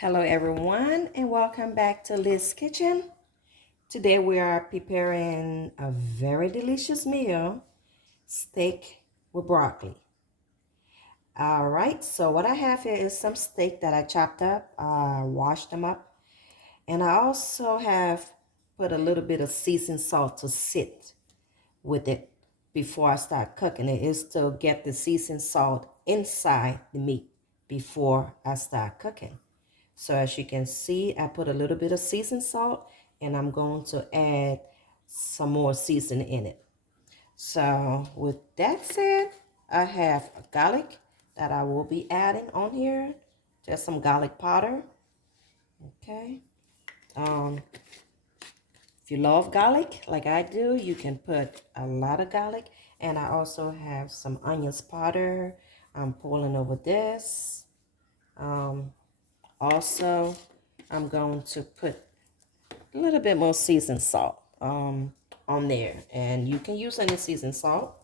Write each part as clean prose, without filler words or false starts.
Hello everyone and welcome back to Liz's Kitchen. Today we are preparing a very delicious meal, steak with broccoli. All right, so what I have here is some steak that I chopped up, washed them up, and I also have put a little bit of seasoned salt to sit with it before I start cooking it. Is to get the seasoned salt inside the meat before I start cooking. So as you can see, I put a little bit of seasoned salt and I'm going to add some more seasoning in it. So with that said, I have garlic that I will be adding on here. Just some garlic powder. Okay. Um, if you love garlic like I do, you can put a lot of garlic. And I also have some onions powder. I'm pouring over this. Also, I'm going to put a little bit more seasoned salt on there, and you can use any seasoned salt.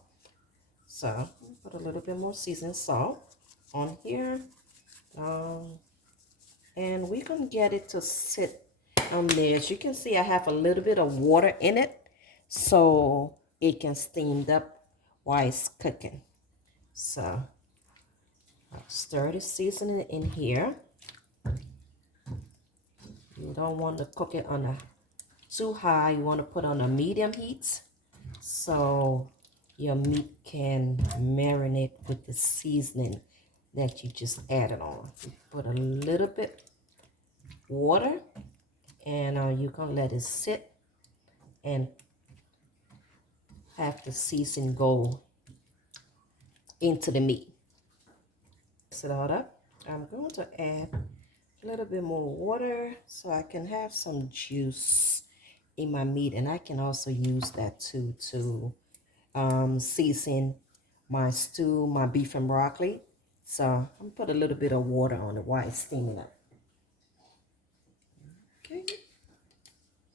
So put a little bit more seasoned salt on here, um, and we're gonna get it to sit on there. As you can see, I have a little bit of water in it so it can steam up while it's cooking. So I'll stir the seasoning in here. You don't want to cook it on a too high. You want to put on a medium heat so your meat can marinate with the seasoning that you just added on. You put a little bit water and you can let it sit and have the seasoning go into the meat. Mix it all up. I'm going to add a little bit more water so I can have some juice in my meat, and I can also use that too to season my stew, my beef and broccoli. So I'm gonna put a little bit of water on it while it's steaming up. Okay,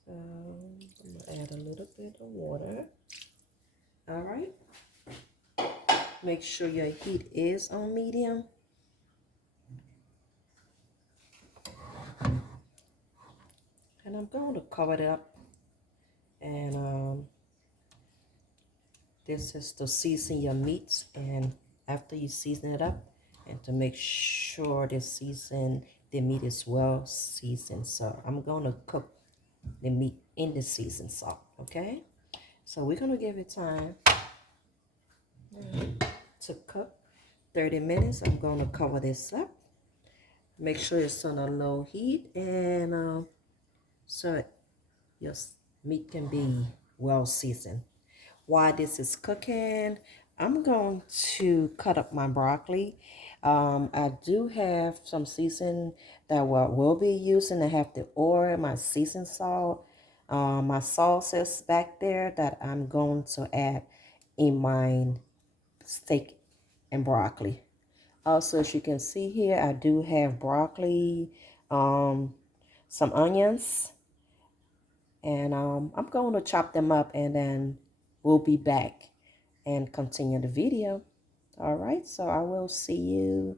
so I'm gonna add a little bit of water. All right, make sure your heat is on medium. And I'm going to cover it up. And this is to season your meats, and after you season it up, and to make sure the meat is well seasoned. So I'm going to cook the meat in the seasoned salt. Okay, so we're going to give it time to cook 30 minutes. I'm going to cover this up, make sure it's on a low heat, and so your meat can be well seasoned. While this is cooking, I'm going to cut up my broccoli. I do have some season that we'll be using. I have the oil, my seasoned salt, my sauces back there that I'm going to add in my steak and broccoli. Also, as you can see here, I do have broccoli, some onions, and I'm going to chop them up, and then we'll be back and continue the video. All right, so I will see you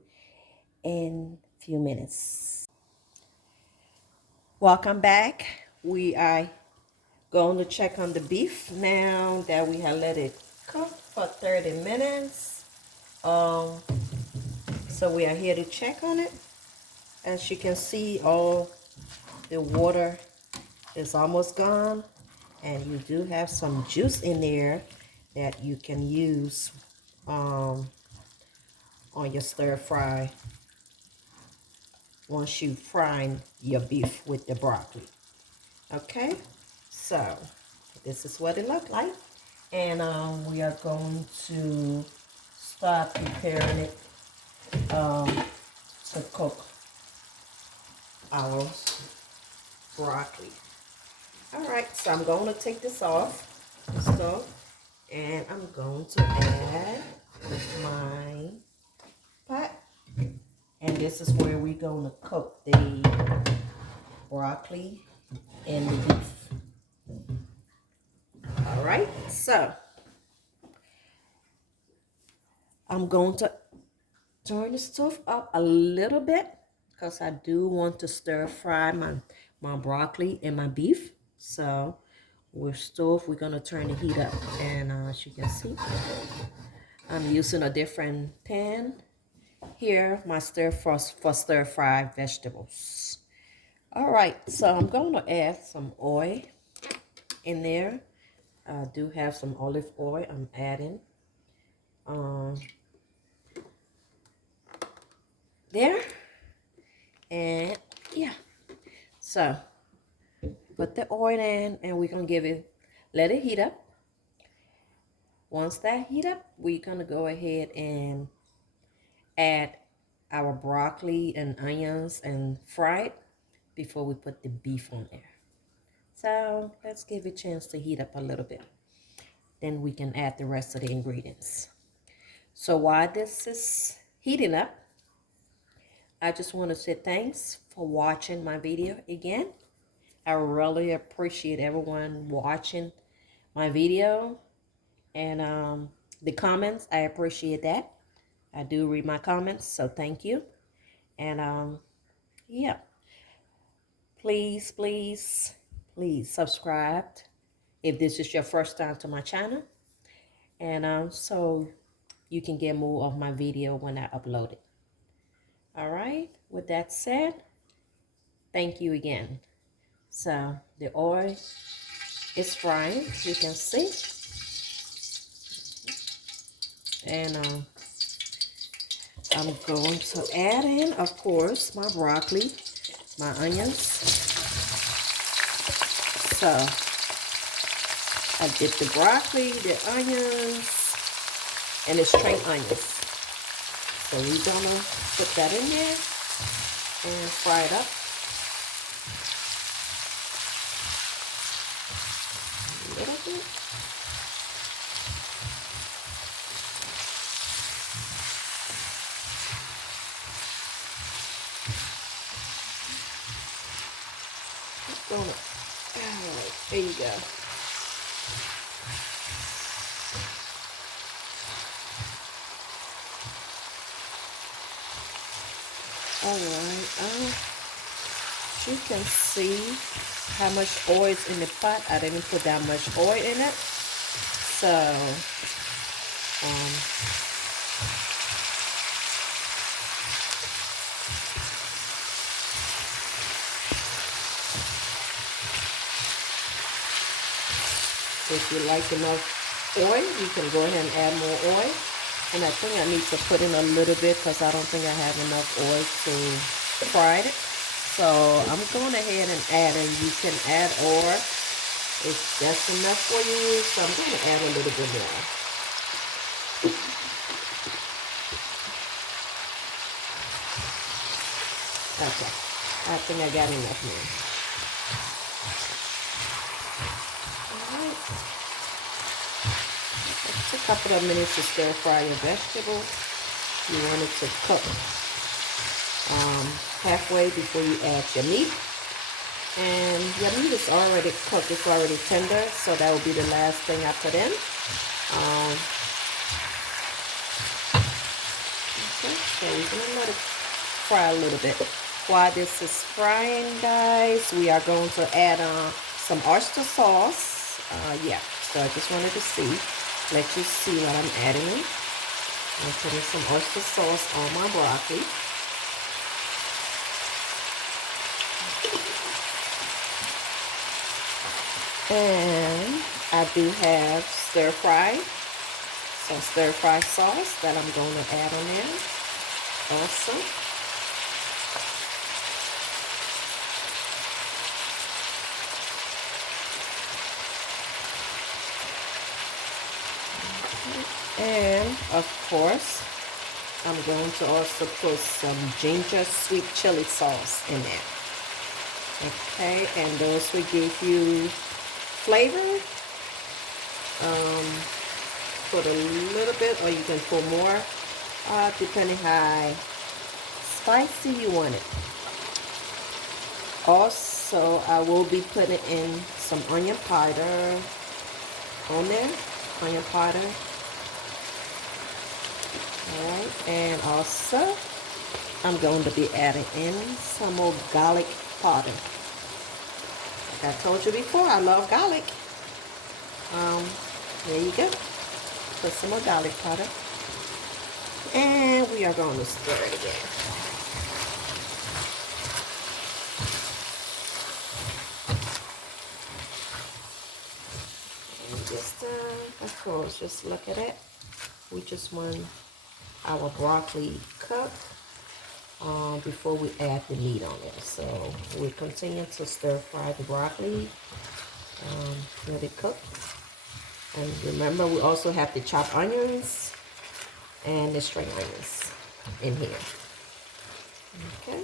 in a few minutes. Welcome back. We are going to check on the beef now that we have let it cook for 30 minutes. So we are here to check on it. As you can see, all the water is almost gone, and you do have some juice in there that you can use on your stir fry once you fry your beef with the broccoli. Okay, so this is what it looked like, and we are going to start preparing it to cook our broccoli. All right, so I'm going to take this off the stove, and I'm going to add my pot. And this is where we're going to cook the broccoli and the beef. All right, so I'm going to turn the stove up a little bit because I do want to stir fry my broccoli and my beef. So we're gonna turn the heat up, and as you can see, I'm using a different pan here, my for stir fry vegetables. All right, so I'm going to add some oil in there. I do have some olive oil I'm adding. There. And yeah, so put the oil in, and we're going to let it heat up. Once that heat up, we're going to go ahead and add our broccoli and onions and fry it before we put the beef on there. So let's give it a chance to heat up a little bit. Then we can add the rest of the ingredients. So while this is heating up, I just want to say thanks for watching my video again. I really appreciate everyone watching my video, and the comments, I appreciate that. I do read my comments, so thank you. And yeah, please subscribe if this is your first time to my channel, and so you can get more of my video when I upload it. All right, with that said, thank you again. So the oil is frying, you can see, and I'm going to add in, of course, my broccoli, my onions. So I did the broccoli, the onions, and the string onions. So we're gonna put that in there and fry it up a little bit. Alright, there you go. Alright, you can see how much oil is in the pot. I didn't put that much oil in it. So, if you like enough oil, you can go ahead and add more oil. And I think I need to put in a little bit because I don't think I have enough oil to fry it. So I'm going ahead and add, and you can add or if that's enough for you. So I'm going to add a little bit more. Okay, I think I got enough now. Alright. It's a couple of minutes to stir fry your vegetables. You want it to cook halfway before you add your meat. And your meat is already cooked, it's already tender, so that will be the last thing I put in. Okay, so we're gonna let it fry a little bit. While this is frying, guys, we are going to add some oyster sauce. Yeah, so I just wanted to let you see what I'm adding in. I'm putting some oyster sauce on my broccoli. And I do have some stir fry sauce that I'm going to add on there also. And of course, I'm going to also put some ginger sweet chili sauce in there. Okay, and those will give you flavor. Put a little bit, or you can put more, depending how spicy you want it. Also, I will be putting in some onion powder on there. Onion powder. Alright, and also I'm going to be adding in some more garlic powder. Like I told you before, I love garlic. There you go. Put some more garlic powder. And we are going to stir it again. And just, of course, just look at it. We just want our broccoli cooked before we add the meat on it. So we continue to stir fry the broccoli, let it cook. And remember, we also have the chopped onions and the string onions in here. Okay.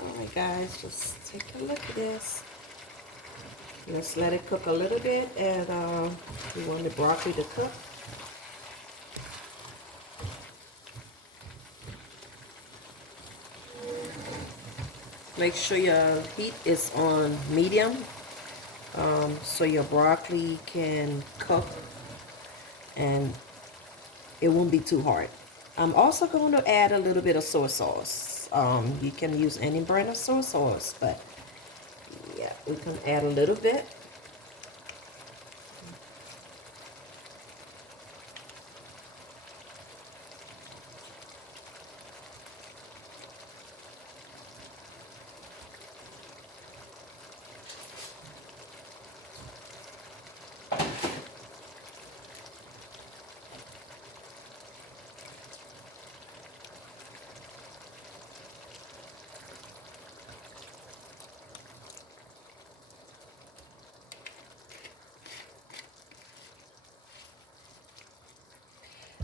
Alright guys, just take a look at this. Let's let it cook a little bit, and we want the broccoli to cook. Make sure your heat is on medium, so your broccoli can cook and it won't be too hard. I'm also going to add a little bit of soy sauce. You can use any brand of soy sauce, but yeah, we can add a little bit.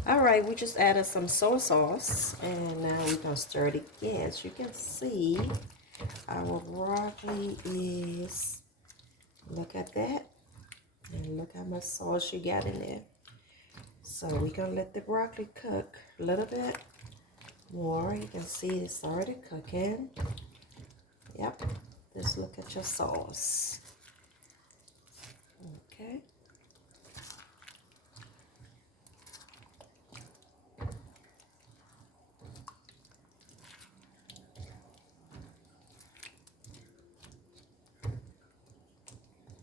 Alright, we just added some soy sauce, and now we're going to stir it again. As you can see, our broccoli is, look at that, and look how much sauce you got in there. So we're going to let the broccoli cook a little bit more. You can see it's already cooking. Yep, just look at your sauce. Okay.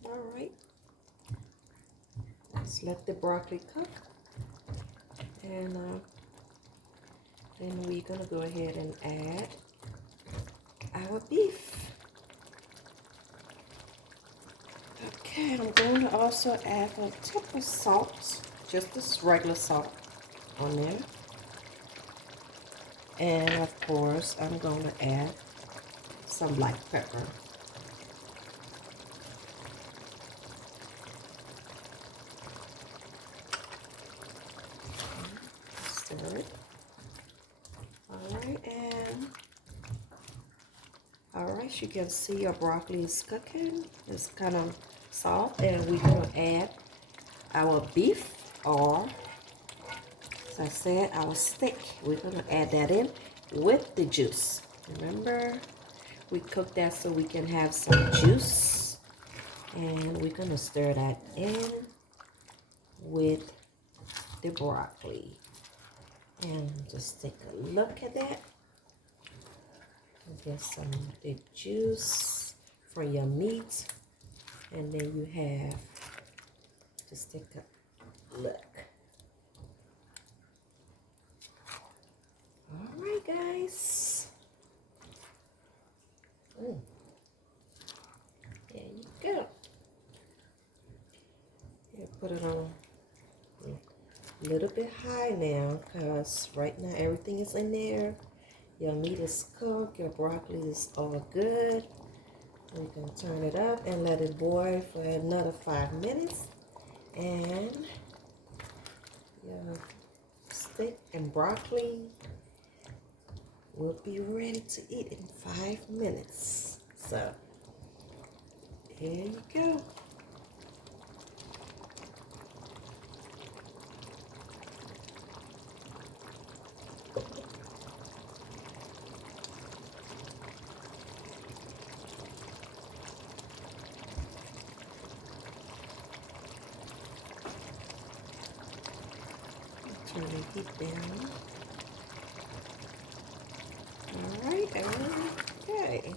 Alright, let's let the broccoli cook, and then we're going to go ahead and add our beef. Okay, I'm going to also add a tip of salt, just this regular salt on there. And of course, I'm going to add some black pepper. Stir it. Alright, and alright, you can see your broccoli is cooking. It's kind of soft, and we're going to add our beef, or as I said, our steak. We're going to add that in with the juice. Remember, we cook that so we can have some juice, and we're going to stir that in with the broccoli. And just take a look at that. Get some of the juice for your meat, and then you have, just take a look. All right, guys. There you go. Yeah, put it on a little bit high now, because right now everything is in there. Your meat is cooked, your broccoli is all good. We can turn it up and let it boil for another 5 minutes. And your steak and broccoli will be ready to eat in 5 minutes. So, here you go. Turn the heat down. Alright, okay.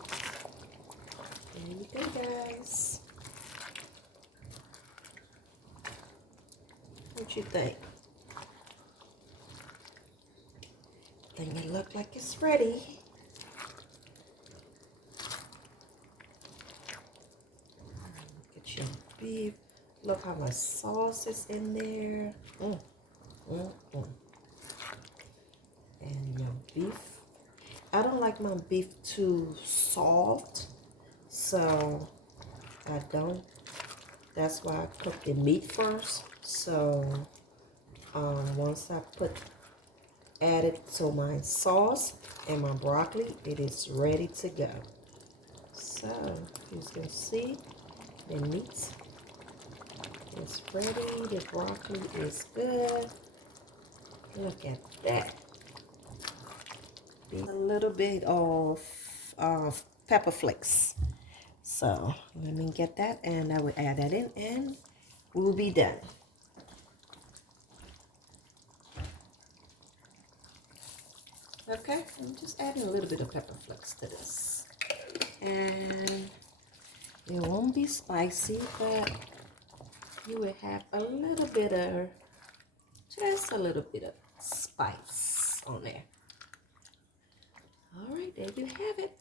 There you go, guys. What you think? Think it look like it's ready. Look at your beef. Look how much sauce is in there. And your beef. I don't like my beef too soft, so I don't. That's why I cook the meat first. So once I add it to my sauce and my broccoli, it is ready to go. So you can see the meat is ready. The broccoli is good. Look at that. A little bit of pepper flakes. So let me get that, and I will add that in, and we'll be done. Okay, I'm just adding a little bit of pepper flakes to this, and it won't be spicy, but you will have a little bit of, just a little bit of spice on there. All right, there you have it.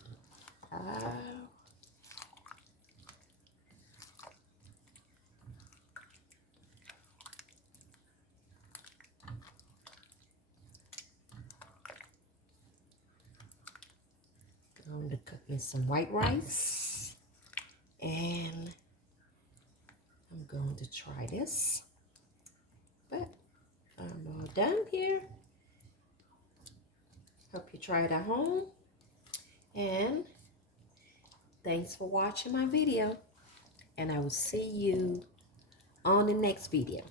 I'm going to cook me some white rice, and I'm going to try this, but I'm all done here. Hope you try it at home, and thanks for watching my video, and I will see you on the next video.